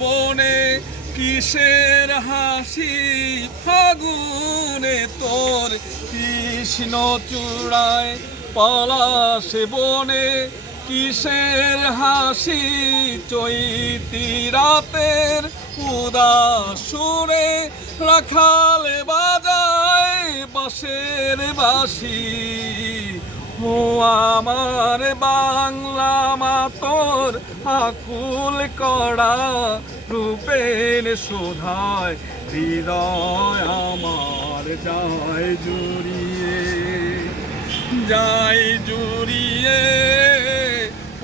বনে কিসের হাসি ফাগুনে তোর কৃষ্ণ চূড়ায় পলাশ বনে কিসের হাসি চৈতি রাতের উদাসুরে রাখালে বাজায় বাঁশের বাঁশি ও আমার বাংলা মা তোর আকুল করা রূপের শোধায় হৃদয় আমার যায় জুড়িয়ে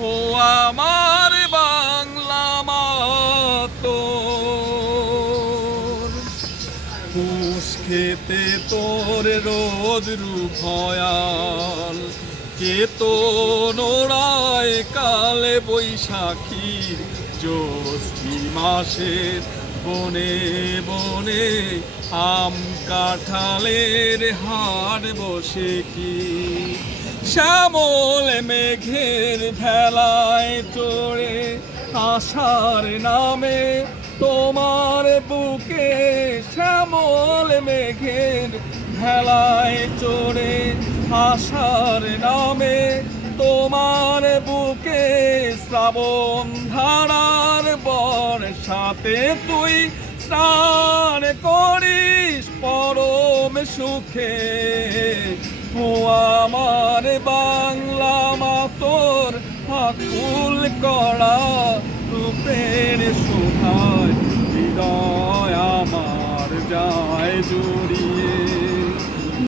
ও আমার বাংলা মা তোর পুষ খেতে তোর রোদ রূপয়াল কে তো নোড়ায় কালে বৈশাখীর জ্যৈষ্ঠী মাসের বনে বনে আম কাঁঠালের হাট বসে কি শ্যামল মেঘের ভেলায় চড়ে আশার নামে তোমার বুকে শ্যামল মেঘের ভেলায় চড়ে আশার নামে তোমার বুকে শ্রাবণ ধারার বর্ষাতে তুই স্নান করিস পরম সুখে ও আমার বাংলা মা তোর আকুল করা রূপের শোভায় হৃদয় আমার যায় জুড়িয়ে।